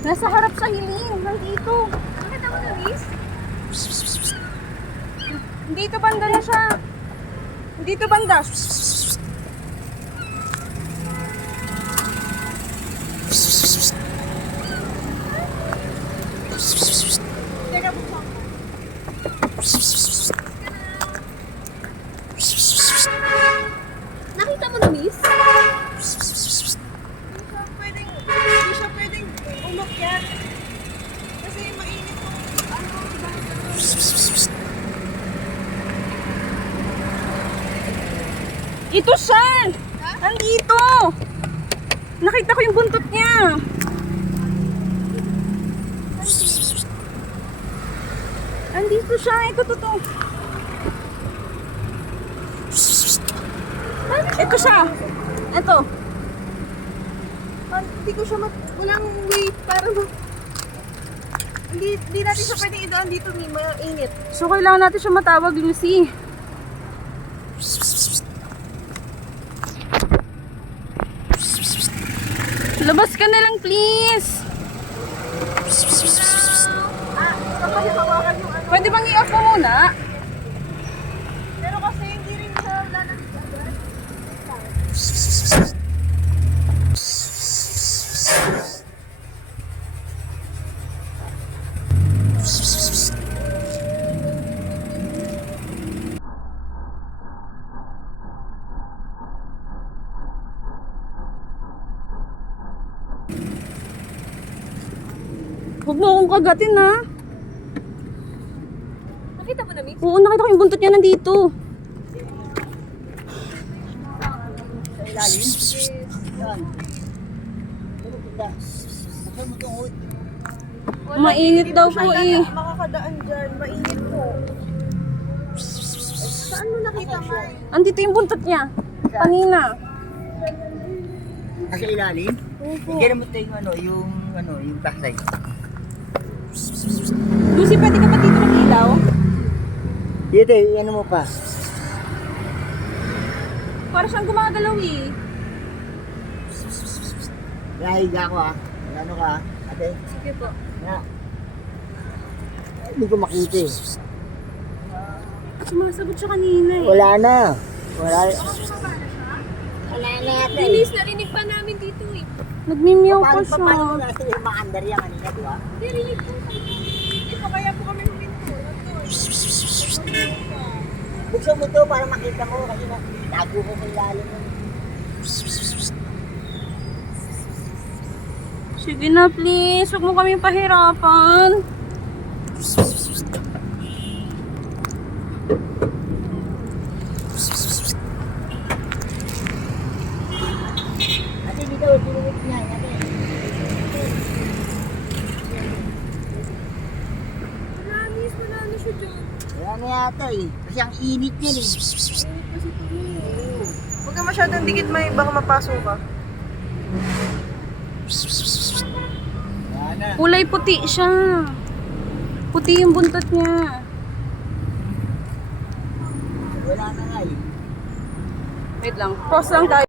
Nasa harap sa hiling. Nandito. Nakita mo na, Miss? Dito banda na siya. Dito banda. Teka, buksan ko. Nakita mo na, Miss? Hindi siya pwedeng umakyat. Kasi mainit po. Ito siya. Nandito. Nakita ko yung buntot niya. Nandito siya. Ito, totoo. Ito siya. Ito. Hindi ko siya walang way para hindi natin siya pwedeng idaan dito, Mi. Mainit. So, kailangan natin siya matawag, Lucy. Labas ka na lang, please. Kapag hawakan yung ano. Pwede bang i-off mo muna? Pero kasi hindi rin siya lalabas agad. Huwag mo akong kagatin, ha? Nakita mo na, Miss? Oo, nakita ko yung buntot niya nandito. Sa ilalim? Yan. Buksan mo itong hood. Mainit daw po eh. Makakadaan dyan. Mainit po. Saan mo nakita, Mar? Andito yung buntot niya. Kanina. Nasa ilalim? Hindi naman tayo yung backside. Lucy, pwede ka ba dito mag-ilaw? Dito, ano mo pa? Para siyang gumagalaw eh. Nahiga ko Ano ka? Ate? Sige po. Na. Hindi ko makita eh. Sumasagot siya kanina eh. Wala na. Wala na ate. Miss, narinig pa namin dito eh. Nagmimiyaw pa Paano siya. nasa yung mga andar yan kanina, di ba? Narinig po kami. Ito, kaya po kami huminto. Buksan mo to para makita ko kasi tago ko sa ilalim. Sige na please, huwag mo kami pahirapan. Ate, dito, tulungan niya. Ate. Wala, Miss. Wala na siya dyan. Wala na yata eh. Kasi ang init yan eh. Huwag ka masyadong dikit, May. Baka mapasok ka. Wala na. Kulay puti siya. Puti yung buntot niya. Wala na nga eh. Wait lang, pause lang tayo.